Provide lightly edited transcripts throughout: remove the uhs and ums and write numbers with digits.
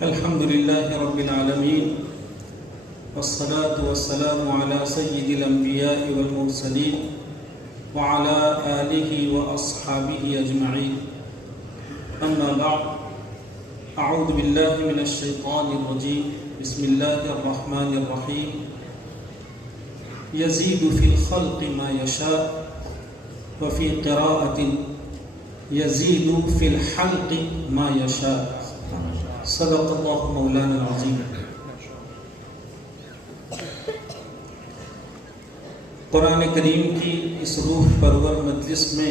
الحمد لله رب العالمين والصلاة والسلام على سيد الأنبياء والمرسلين وعلى آله وأصحابه أجمعين. أما بعد، أعوذ بالله من الشيطان الرجيم. بسم الله الرحمن الرحيم. يزيد في الخلق ما يشاء وفي قراءة يزيد في الحلق ما يشاء. صدق اللہ مولانا العظیم. قرآن کریم کی اس روح پرور مجلس میں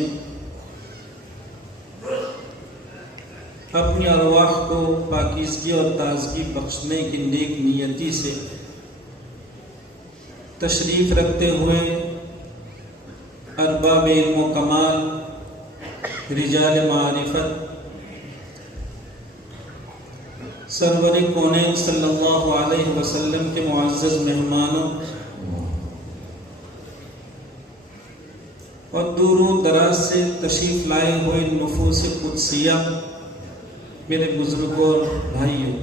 اپنی ارواح کو پاکیزگی اور تازگی بخشنے کی نیک نیتی سے تشریف رکھتے ہوئے ارباب علم و کمال، رجال معرفت، سرور کونین صلی اللہ علیہ وسلم کے معزز مہمانوں اور دور و دراز سے تشریف لائے ہوئے نفوس قدسیہ، میرے بزرگوں اور بھائیوں،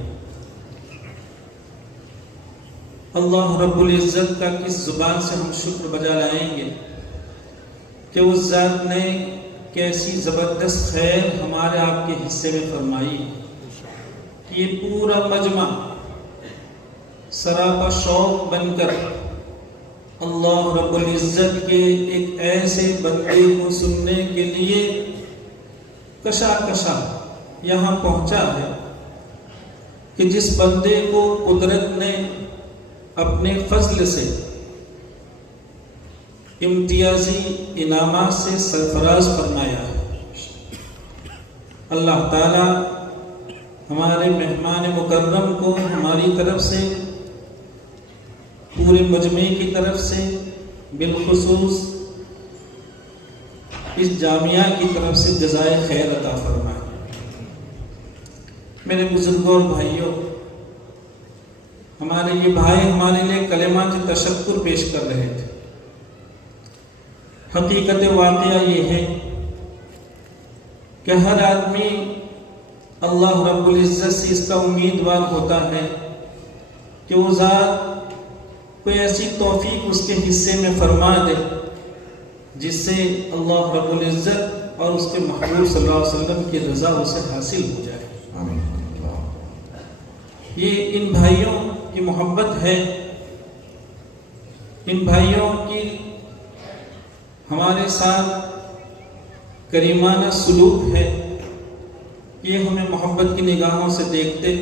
اللہ رب العزت کا کس زبان سے ہم شکر بجا لائیں گے کہ اس ذات نے کیسی زبردست خیر ہمارے آپ کے حصے میں فرمائی. یہ پورا مجمع سراپا شوق بن کر اللہ رب العزت کے ایک ایسے بندے کو سننے کے لیے کشا یہاں پہنچا ہے کہ جس بندے کو قدرت نے اپنے فضل سے امتیازی انعامات سے سرفراز فرمایا ہے. اللہ تعالی ہمارے مہمان مکرم کو ہماری طرف سے، پورے مجمع کی طرف سے، بالخصوص اس جامعہ کی طرف سے جزائے خیر عطا فرمائے. میرے بزرگوں اور بھائیوں، ہمارے یہ بھائی ہمارے لیے کلمات تشکر پیش کر رہے تھے. حقیقت واقعہ یہ ہے کہ ہر آدمی اللہ رب العزت سے اس کا امیدوار ہوتا ہے کہ وہ ذات کوئی ایسی توفیق اس کے حصے میں فرما دے جس سے اللہ رب العزت اور اس کے محبوب صلی اللہ علیہ وسلم کی رضا اسے حاصل ہو جائے. یہ ان بھائیوں کی محبت ہے، ان بھائیوں کی ہمارے ساتھ کریمانہ سلوک ہے. یہ ہمیں محبت کی نگاہوں سے دیکھتے،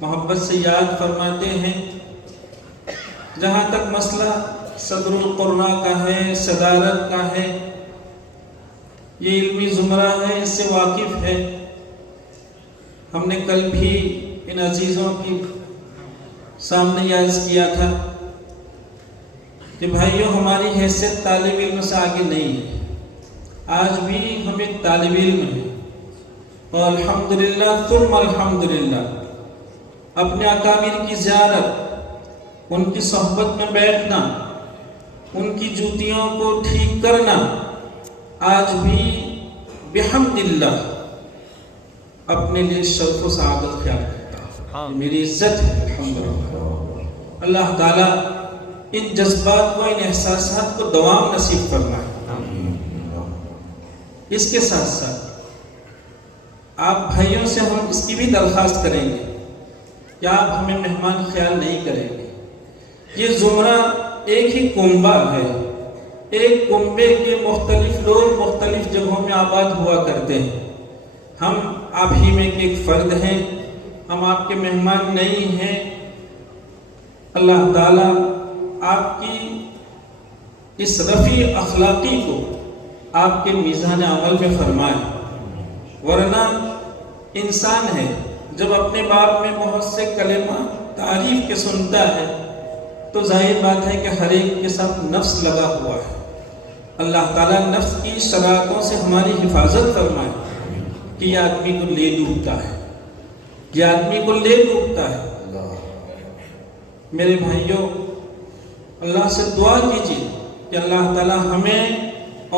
محبت سے یاد فرماتے ہیں. جہاں تک مسئلہ صدر القرآن کا ہے، صدارت کا ہے، یہ علمی زمرہ ہے، اس سے واقف ہے. ہم نے کل بھی ان عزیزوں کی سامنے عرض کیا تھا کہ بھائیوں، ہماری حیثیت طالب علم سے آگے نہیں ہے. آج بھی ہم ایک طالب علم ہیں اور الحمدللہ ثم الحمدللہ اپنے اکابر کی زیارت، ان کی صحبت میں بیٹھنا، ان کی جوتیوں کو ٹھیک کرنا آج بھی بحمدللہ اپنے لیے شرف و سعادت خیال کرتا ہے. میری عزت ہے الحمدللہ. اللہ تعالیٰ ان جذبات کو، ان احساسات کو دوام نصیب فرمائے. اس کے ساتھ ساتھ آپ بھائیوں سے ہم اس کی بھی درخواست کریں گے کہ آپ ہمیں مہمان خیال نہیں کریں گے. یہ زمرہ ایک ہی کنبہ ہے، ایک کنبے کے مختلف لوگ مختلف جگہوں میں آباد ہوا کرتے ہیں. ہم آپ ہی میں ایک فرد ہیں، ہم آپ کے مہمان نہیں ہیں. اللہ تعالیٰ آپ کی اس رفیع اخلاقی کو آپ کے میزان عمل میں فرمائے. ورنہ انسان ہے جب اپنے باپ میں بہت سے کلمہ تعریف کے سنتا ہے تو ظاہر بات ہے کہ ہر ایک کے ساتھ نفس لگا ہوا ہے. اللہ تعالیٰ نفس کی شرارتوں سے ہماری حفاظت فرمائے کہ یہ آدمی کو لے ڈوبتا ہے، یہ آدمی کو لے ڈوبتا ہے. میرے بھائیوں، اللہ سے دعا کیجیے کہ اللہ تعالیٰ ہمیں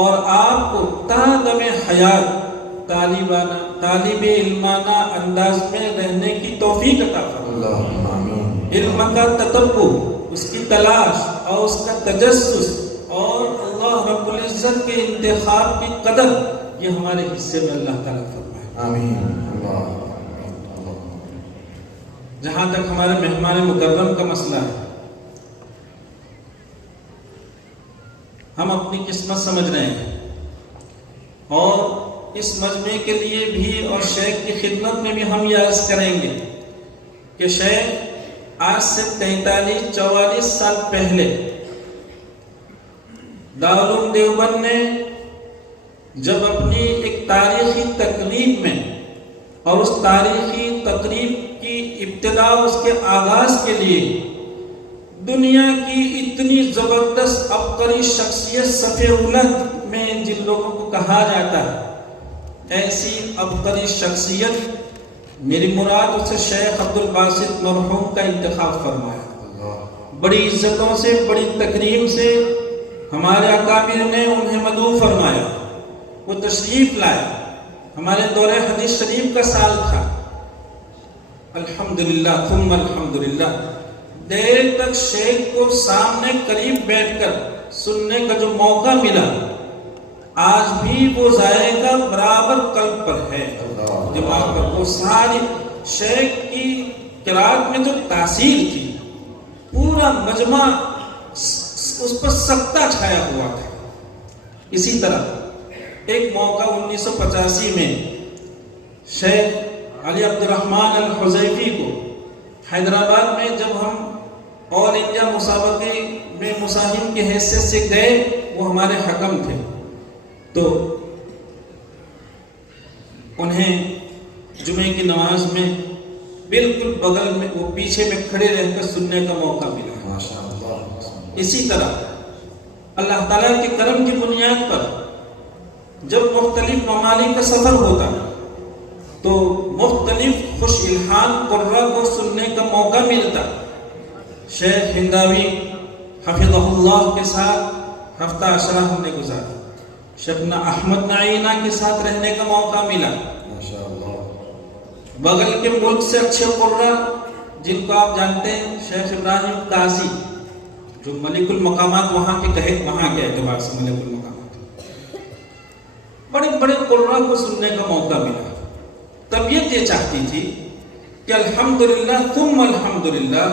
اور آپ کو تا دم حیات طالبانہ طالب علمانہ انداز میں رہنے کی توفیق عطا فرما. علم کا تتبع، اس کی تلاش اور اس کا تجسس اور اللہ رب العزت کے انتخاب کی قدر، یہ ہمارے حصے میں اللہ تعالیٰ فرمائے. آمین. جہاں تک ہمارے مہمان مکرم کا مسئلہ ہے، ہم اپنی قسمت سمجھ رہے ہیں اور اس مجمع کے لیے بھی اور شیخ کی خدمت میں بھی ہم یہ عرض کریں گے کہ شیخ آج سے 43-44 سال پہلے دارالعلوم دیوبند نے جب اپنی ایک تاریخی تقریب میں، اور اس تاریخی تقریب کی ابتدا، اس کے آغاز کے لیے دنیا کی اتنی زبردست عبقری شخصیت صف اول میں جن لوگوں کو کہا جاتا ہے، ایسی عبقری شخصیت، میری مراد اسے شیخ عبد الباسط مرحوم کا انتخاب فرمایا. بڑی عزتوں سے، بڑی تکریم سے ہمارے اکابر نے انہیں مدعو فرمایا. وہ تشریف لائے. ہمارے دورہ حدیث شریف کا سال تھا. الحمدللہ ثم الحمدللہ، دیر تک شیخ کو سامنے قریب بیٹھ کر سننے کا جو موقع ملا، آج بھی وہ ذائقہ برابر قلب پر ہے، دماغ پر. وہ ساری شیخ کی قرات میں جو تاثیر تھی، پورا مجمع اس پر سکتہ چھایا ہوا تھا. اسی طرح ایک موقع 1985 میں شیخ علی عبد الرحمن الحذیفی کو حیدرآباد میں جب ہم آل انڈیا مسابقے میں مساہم کی حیثیت سے گئے، وہ ہمارے حکم تھے، تو انہیں جمعے کی نماز میں بالکل بغل میں، وہ پیچھے میں کھڑے رہ کر سننے کا موقع ملا. اسی طرح اللہ تعالیٰ کے کرم کی بنیاد پر جب مختلف ممالک کا سفر ہوتا تو مختلف خوش الحان قرہ کو سننے کا موقع ملتا. شیخ ہنداوی حفظہ اللہ کے ساتھ ہفتہ عشرہ ہم نے گزارا. شیخنا احمد نعینہ کے ساتھ رہنے کا موقع ملا. بغل کے ملک سے اچھے قرہ جن کو آپ جانتے ہیں، شیخ ابراہیم قاضی جو ملک المقامات وہاں کے کہے، وہاں کے اعتبار سے ملک المقامات، بڑے بڑے قرہ کو سننے کا موقع ملا. طبیعت یہ چاہتی تھی کہ الحمدللہ ثم الحمدللہ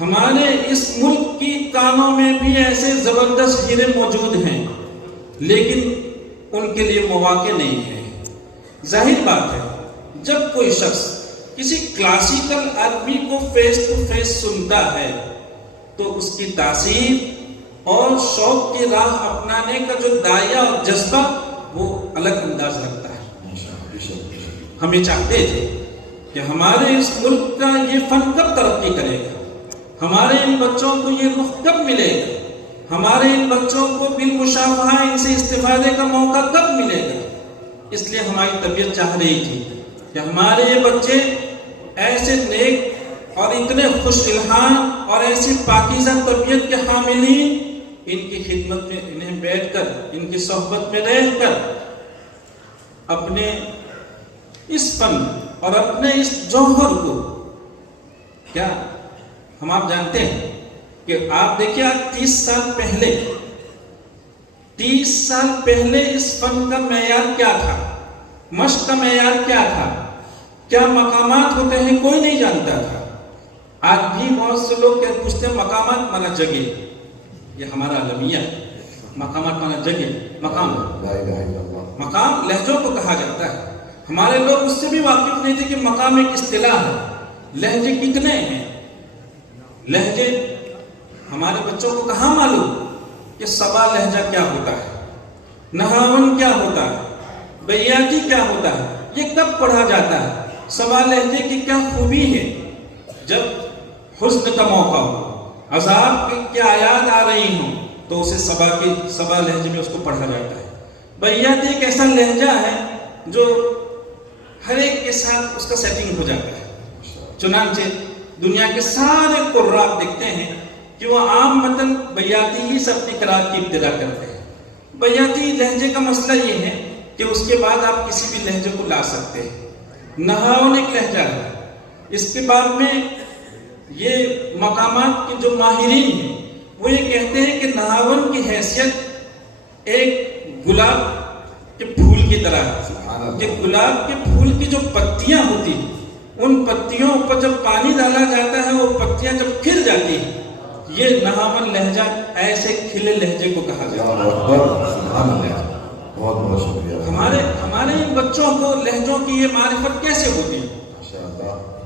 ہمارے اس ملک کی کانوں میں بھی ایسے زبردست ہیرے موجود ہیں، لیکن ان کے لیے مواقع نہیں ہے. ظاہر بات ہے، جب کوئی شخص کسی کلاسیکل آدمی کو فیس ٹو فیس سنتا ہے تو اس کی تاثیر اور شوق کی راہ اپنانے کا جو دائرہ اور جذبہ وہ الگ انداز رکھتا ہے. ہمیں چاہتے تھے کہ ہمارے اس ملک کا یہ فن کب ترقی کرے گا، ہمارے ان بچوں کو یہ رخ کب ملے گا، ہمارے ان بچوں کو بالمشافہہ ان سے استفادے کا موقع کب ملے گا. اس لیے ہماری طبیعت چاہ رہی تھی کہ ہمارے یہ بچے ایسے نیک اور اتنے خوش الحان اور ایسی پاکیزہ طبیعت کے حاملین، ان کی خدمت میں انہیں بیٹھ کر، ان کی صحبت میں رہ کر اپنے اس فن اور اپنے اس جوہر کو، کیا ہم آپ جانتے ہیں کہ آپ دیکھیں آج 30 سال پہلے اس فن کا معیار کیا تھا، مشق کا معیار کیا تھا، کیا مقامات ہوتے ہیں، کوئی نہیں جانتا تھا. آج بھی بہت سے لوگ پوچھتے ہیں مقامات مانا جگہ، یہ ہمارا المیہ، مقامات مانا جگہ، مقام لہجوں کو کہا جاتا ہے. ہمارے لوگ اس سے بھی واقف نہیں تھے کہ مقام ایک اصطلاح ہے. لہجے کتنے ہیں، لہجے ہمارے بچوں کو کہاں معلوم کہ سبا لہجہ کیا ہوتا ہے، نہاون کیا ہوتا ہے، بیاتی کیا ہوتا ہے، یہ کب پڑھا جاتا ہے. سبا لہجے کی کیا خوبی ہے، جب حزن کا موقع ہو، عذاب کی آیات آ رہی ہوں تو اسے سبا لہجے میں اس کو پڑھا جاتا ہے. بیاتی ایک ایسا لہجہ ہے جو ہر ایک کے ساتھ اس کا سیٹنگ ہو جاتا ہے. چنانچہ دنیا کے سارے قرآ آپ دیکھتے ہیں کہ وہ عام متن بیاتی ہی سے اپنی قرات کی ابتدا کرتے ہیں. بیاتی لہجے کا مسئلہ یہ ہے کہ اس کے بعد آپ کسی بھی لہجے کو لا سکتے ہیں۔ نہاون ایک لہجہ ہے، اس کے بعد میں یہ مقامات کے جو ماہرین ہیں وہ یہ کہتے ہیں کہ نہاون کی حیثیت ایک گلاب کے پھول کی طرح ہے، کہ گلاب کے پھول کی جو پتیاں ہوتی ہیں ان پتیوں پر جب پانی ڈالا جاتا ہے وہ پتیاں جب کھل جاتی ہیں، یہ نہاون لہجہ ایسے کھلے لہجے کو کہا جاتا ہے۔ بہت بہت شکریہ۔ ہمارے بچوں کو لہجوں کی یہ معرفت کیسے ہوتی ہے؟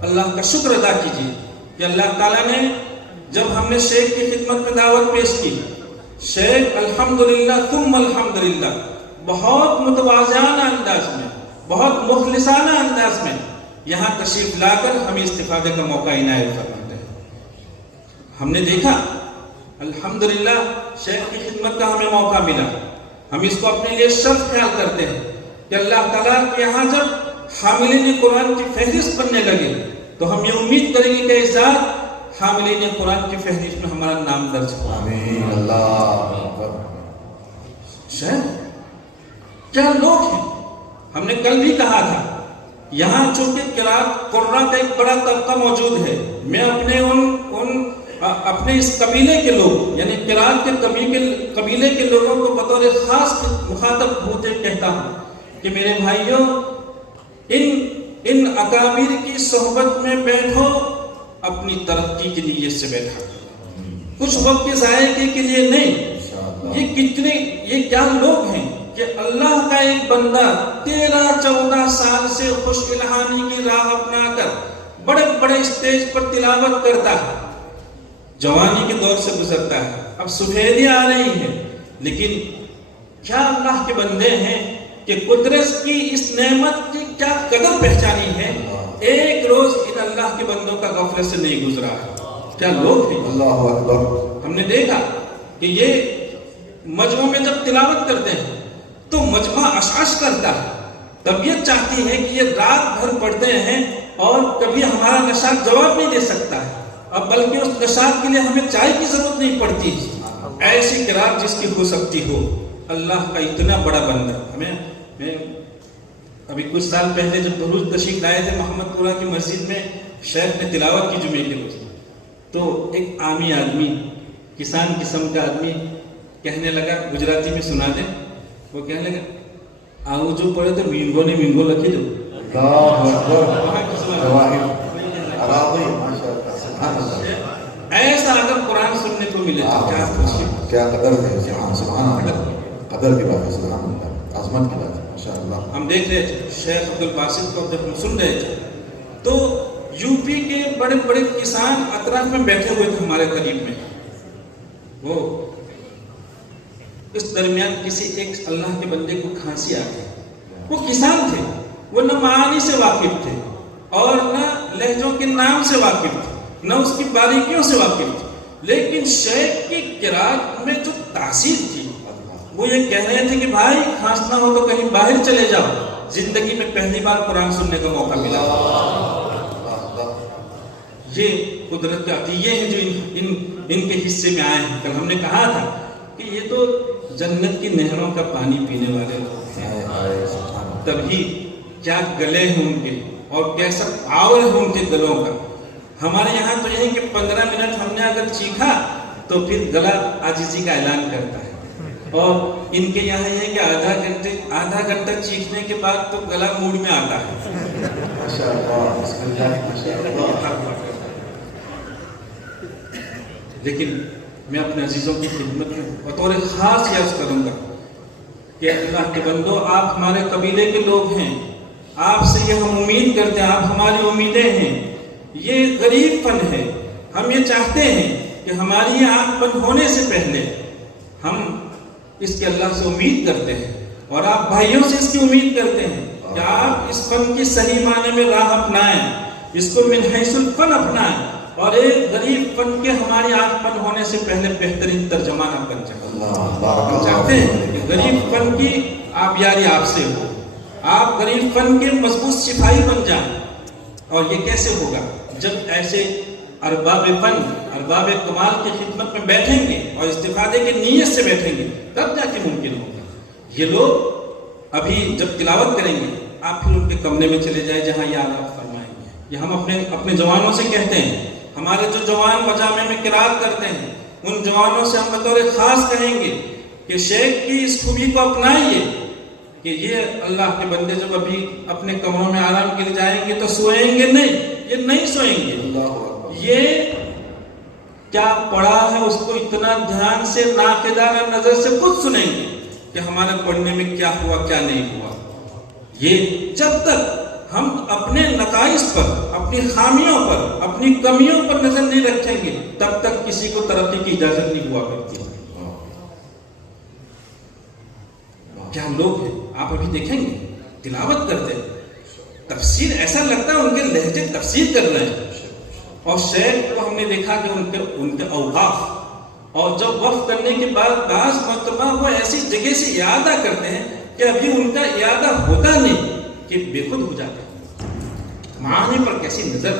اللہ کا شکر ادا کیجیے کہ اللہ تعالیٰ نے جب ہم نے شیخ کی خدمت میں دعوت پیش کی، شیخ الحمدللہ ثم الحمدللہ بہت متواضعانہ انداز میں، بہت مخلصانہ انداز میں یہاں تشریف لا کر ہمیں استفادے کا موقع عنایت فرماتے ہیں۔ ہم نے دیکھا الحمدللہ شیخ کی خدمت کا ہمیں موقع ملا، ہم اس کو اپنے لیے شرف خیال کرتے ہیں کہ اللہ تعالیٰ کے یہاں جب حاملین قرآن کی فہرست بننے لگے تو ہم یہ امید کریں گے کہ اس ذات حاملین قرآن کی فہرست میں ہمارا نام درج ہو۔ آمین۔ اللہ شیخ کیا لوگ ہیں، ہم نے کل بھی کہا تھا یہاں چونکہ قرات قرہ کا ایک بڑا طبقہ موجود ہے، میں اپنے اس قبیلے کے لوگ یعنی قرات کے قبیلے کے لوگوں کو بطور خاص مخاطب ہوتے کہتا ہوں کہ میرے بھائیوں ان اکابر کی صحبت میں بیٹھو، اپنی ترقی کی نیت سے بیٹھا، کچھ وقت کے ذائقے کے لیے نہیں۔ یہ کیا لوگ ہیں کہ اللہ کا ایک بندہ 13-14 سال سے خوش الہانی کی راہ اپنا کر بڑے بڑے اسٹیج پر تلاوت کرتا ہے، جوانی کے دور سے گزرتا ہے، اب سفیدیاں آ رہی ہیں، لیکن کیا اللہ کے بندے ہیں کہ قدرت کی اس نعمت کی کیا قدر پہچانی ہے، ایک روز ان اللہ کے بندوں کا غفلت سے نہیں گزرا ہے۔ کیا لوگ ہیں، اللہ اکبر۔ ہم نے دیکھا کہ یہ مجمع میں جب تلاوت کرتے ہیں تو مجمع اشعش کرتا ہے، طبیعت چاہتی ہے کہ یہ رات بھر پڑھتے ہیں اور کبھی ہمارا نشاط جواب نہیں دے سکتا ہے، اب بلکہ اس نشاط کے لیے ہمیں چائے کی ضرورت نہیں پڑتی، ایسی قرات جس کی ہو سکتی ہو۔ اللہ کا اتنا بڑا بندہ، میں ابھی کچھ سال پہلے جب بھروچ تشریف لائے تھے محمد پورہ کی مسجد میں، شیخ نے تلاوت کی جمعے کے روز، تو ایک عامی آدمی، کسان قسم کا آدمی کہنے لگا، گجراتی میں سنا دیں، وہ کہنے لگا آؤ جو پڑھے تو مینگو نے مینگو لکھے جو ایسا اگر قرآن سننے کو ملے تو کیا خوشی، کیا قدر ہے، سبحان اللہ، قدر کی بات ہے، سبحان اللہ، عظمت کی بات ہے، ماشاءاللہ۔ ہم دیکھ رہے تھے شیخ عبدالباسط کو جب ہم سن رہے تھے تو یو پی کے بڑے بڑے کسان اطراف میں بیٹھے ہوئے تھے ہمارے قریب میں، وہ اس درمیان کسی ایک اللہ کے بندے کو کھانسی آ گئی، وہ کسان تھے، وہ نہ معانی سے واقف تھے اور نہ لہجوں کے نام سے واقف تھے، نہ اس کی باریکیوں سے واقف تھے، لیکن شیخ کی قرات میں جو تاثیر تھی وہ یہ کہہ رہے تھے کہ بھائی کھانسنا ہو تو کہیں باہر چلے جاؤ، زندگی میں پہلی بار قرآن سننے کا موقع ملا۔ یہ قدرت کے عطیے ہیں جو ان کے حصے میں آئے ہیں۔ کل ہم نے کہا تھا کہ یہ تو جنت کی نہروں کا پانی پینے والے لوگ ہیں، تبھی کیا گلے ہیں ان کے اور کیسا پاور ہے ان کے گلوں کا۔ ہمارے یہاں تو یہ ہے کہ 15 منٹ ہم نے اگر چیکھا تو پھر گلا عاجزی کا اعلان کرتا ہے، اور ان کے یہاں یہ ہے کہ آدھا گھنٹہ چیخنے کے بعد تو گلا موڑ میں آتا ہے۔ لیکن میں اپنے عزیزوں کی خدمت میں بطور خاص عرض کروں گا کہ اللہ کے بندو، آپ ہمارے قبیلے کے لوگ ہیں، آپ سے یہ ہم امید کرتے ہیں، آپ ہماری امیدیں ہیں، یہ غریب فن ہے، ہم یہ چاہتے ہیں کہ ہماری یہ آنکھ بند ہونے سے پہلے ہم اس کے اللہ سے امید کرتے ہیں، اور آپ بھائیوں سے اس کی امید کرتے ہیں کہ آپ اس فن کی صحیح معنی میں راہ اپنائیں، اس کو من حیث الفن اپنائیں، اور ایک غریب فن کے ہماری آنکھ بند ہونے سے پہلے بہترین ترجمان آپ بن جائیں۔ ہم چاہتے ہیں کہ غریب فن کی آبیاری آپ سے ہو، آپ غریب فن کے مضبوط سپاہی بن جائیں، اور یہ کیسے ہوگا جب ایسے ارباب فن، ارباب کمال کی خدمت میں بیٹھیں گے اور استفادے کی نیت سے بیٹھیں گے، تب جا کے ممکن ہوگا۔ یہ لوگ ابھی جب تلاوت کریں گے آپ پھر ان کے کمرے میں چلے جائیں جہاں یہ آپ فرمائیں گے. یہ ہم اپنے جوانوں سے کہتے ہیں. ہمارے جو جوان مجامع میں قرات کرتے ہیں ان جوانوں سے ہم بطور خاص کہیں گے کہ شیخ کی اس خوبی کو اپنائیے کہ یہ اللہ کے بندے جب ابھی اپنے کمروں میں آرام کے لیے جائیں گے تو سوئیں گے نہیں, یہ نہیں سوئیں گے. یہ کیا پڑھا ہے اس کو اتنا دھیان سے ناقدانہ نظر سے خود سنیں گے کہ ہمارے پڑھنے میں کیا ہوا کیا نہیں ہوا. یہ جب تک ہم اپنے نقائص پر, اپنی خامیوں پر, اپنی کمیوں پر نظر نہیں رکھیں گے تب تک کسی کو ترقی کی اجازت نہیں ہوا کرتی. کیا لوگ ہیں آپ ابھی دیکھیں گے تلاوت کرتے ہیں, تفسیر ایسا لگتا ہے ان کے لہجے تفسیر کر رہے ہیں. اور شیخ کو ہم نے دیکھا کہ ان کے اوقاف, اور جب وقف کرنے کے بعد بعض مرتبہ وہ ایسی جگہ سے اعادہ کرتے ہیں کہ ابھی ان کا اعادہ ہوتا نہیں کہ بے خود ہو جاتے ہیں. معانی پر کیسی نظر.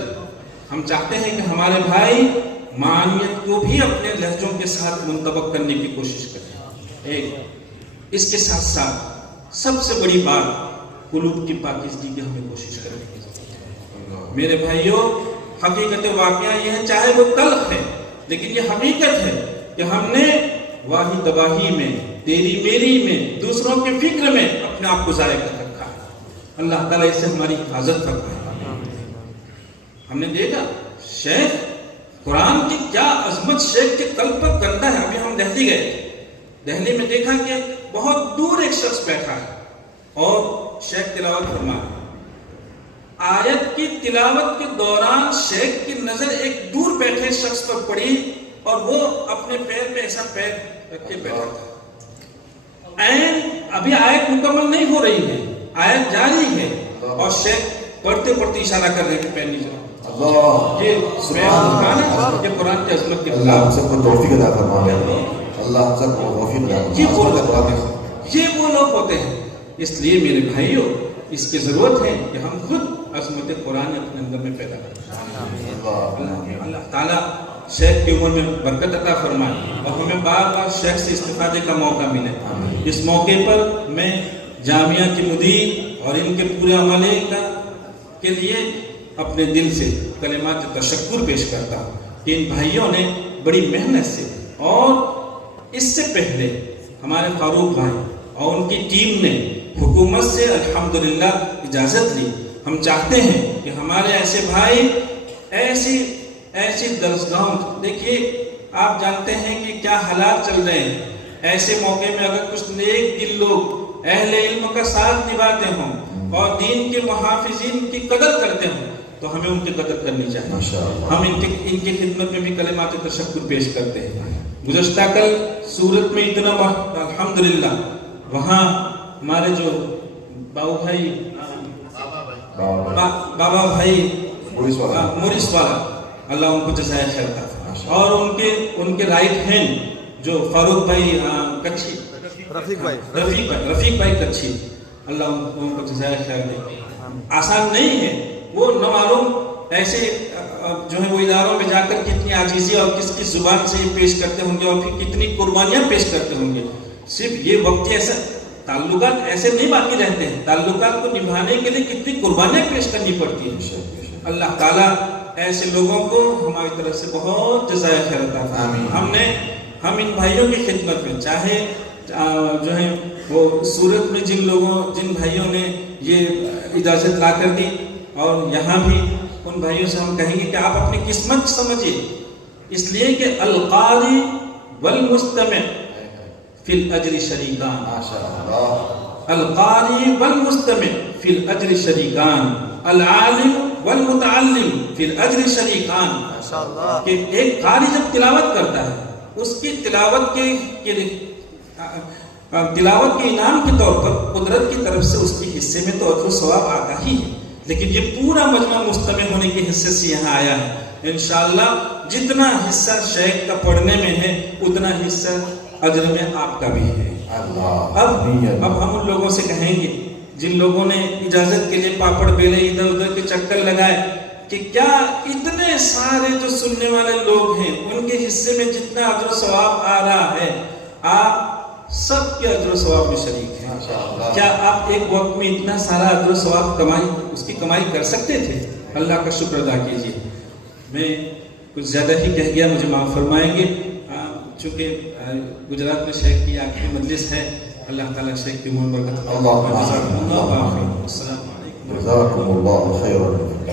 ہم چاہتے ہیں کہ ہمارے بھائی معانیت کو بھی اپنے لہجوں کے ساتھ منطبق کرنے کی کوشش کریں. اس کے ساتھ ساتھ سب سے بڑی بات قلوب کی پاکیزگی کی ہمیں کوشش کریں. میرے بھائیوں, حقیقت واقعہ یہ ہے, چاہے وہ تلخ ہے لیکن یہ حقیقت ہے کہ ہم نے واہی تباہی میں, تیری میری میں, دوسروں کے فکر میں اپنے آپ کو ضائع کر رکھا ہے. اللہ تعالیٰ اس سے ہماری حفاظت فرمائے. ہم نے دیکھا شیخ قرآن کی کیا عظمت شیخ کے قلب پر کرتا ہے. ابھی ہم دہلی گئے, دہلی میں دیکھا کہ بہت دور ایک شخص بیٹھا ہے اور شیخ تلاوت فرما رہے ہیں. آیت کی تلاوت کے دوران شیخ کی نظر ایک دور بیٹھے شخص پر پڑی اور وہ اپنے پیر پہ ایسا پیر رکھ کے بیٹھا تھا. ابھی آیت مکمل نہیں ہو رہی ہے, آیت جاری ہے اور شیخ پڑھتے پڑھتے اشارہ کر رہے ہیں کہ پیر نیچے. یہ قرآن کی عظمت کے اللہ ہم سب کو توفیق عطا فرمائے. اللہ ہم سب کو توفیق عطا فرمائے. یہ وہ لوگ ہوتے ہیں. اس لیے میرے بھائیوں اس کی ضرورت ہے کہ ہم خود عظمت قرآن اپنے اندر میں پیدا کریں. اللہ تعالیٰ شیخ کی عمر میں برکت عطا فرمائے اور ہمیں بار بار شیخ سے استفادے کا موقع ملے. اس موقع پر میں جامعہ کی مدیر اور ان کے پورے عملے کے لیے اپنے دل سے کلمات تشکر پیش کرتا ہوں کہ ان بھائیوں نے بڑی محنت سے اور اس سے پہلے ہمارے فاروق بھائی اور ان کی ٹیم نے حکومت سے الحمدللہ اجازت لی. ہم چاہتے ہیں کہ ہمارے ایسے بھائی ایسی درسگاہوں, دیکھیے آپ جانتے ہیں کہ کیا حالات چل رہے ہیں. ایسے موقع میں اگر کچھ نیک دل لوگ اہل علم کا ساتھ نبھاتے ہوں اور دین کے محافظین کی قدر کرتے ہوں تو ہمیں ان کی قدر کرنی چاہیے. ہم ان کی خدمت میں بھی کلمات تشکر پیش کرتے ہیں. گزشتہ کل سورت میں اتنا الحمدللہ وہاں ہمارے جو بابا بھائی موریس والا, اللہ ان کو جزائے خیر عطا, اور ان کے رائٹ ہینڈ جو فاروق بھائی کچھی, رفیق بھائی کچھی, اللہ ان کو جزائے خیر دے. آسان نہیں ہے, وہ نہ معلوم ایسے جو ہے وہ اداروں میں جا کر کتنی عاجزی اور کس کس زبان سے یہ پیش کرتے ہوں گے اور پھر کتنی قربانیاں پیش کرتے ہوں گے. صرف یہ وقت ایسا تعلقات ایسے نہیں باقی رہتے ہیں, تعلقات کو نبھانے کے لیے کتنی قربانیاں پیش کرنی پڑتی ہیں. اللہ تعالیٰ ایسے لوگوں کو ہماری طرف سے بہت جزائے خیر عطا فرمائے. ہم ان بھائیوں کی خدمت میں چاہے جو ہے وہ سورت میں جن بھائیوں نے یہ اجازت لا کر دی, اور یہاں بھی ان بھائیوں سے ہم کہیں گے کہ آپ اپنی قسمت سمجھیے, اس لیے کہ القاری والمستمع فی الاجر شریکان. القاری والمستمع فی الاجر شریکان, العالم والمتعلم فی الاجر شریکان. کہ ایک قاری جب تلاوت کرتا ہے اس کی تلاوت کے انعام کے طور پر قدرت کی طرف سے اس کے حصے میں تو اجر و ثواب آتا ہی ہے, لیکن یہ پورا مجمع مستمع ہونے کے حصے سے یہاں آیا ہے. انشاءاللہ جتنا حصہ شیخ کا پڑھنے میں ہے اتنا حصہ اجر میں آپ کا بھی ہے. اب ہم ان لوگوں سے کہیں گے جن لوگوں نے اجازت کے لیے پاپڑ بیلے ادھر ادھر کے چکر لگائے کہ کیا اتنے سارے جو سننے والے لوگ ہیں ان کے حصے میں جتنا اجر و ثواب آ رہا ہے, آپ سب کے اجر و ثواب میں شریک ہیں. ماشاءاللہ. کیا آپ ایک وقت میں اتنا سارا اجر و ثواب اس کی کمائی کر سکتے تھے؟ اللہ کا شکر ادا کیجیے. میں کچھ زیادہ ہی کہہ گیا، مجھے معاف فرمائیں گے. چونکہ گجرات میں شیخ کی آخری مجلس ہے. اللہ تعالیٰ شیخ کی عمر برکت عطا فرمائے. السلام علیکم. جزاکم اللہ خیرا.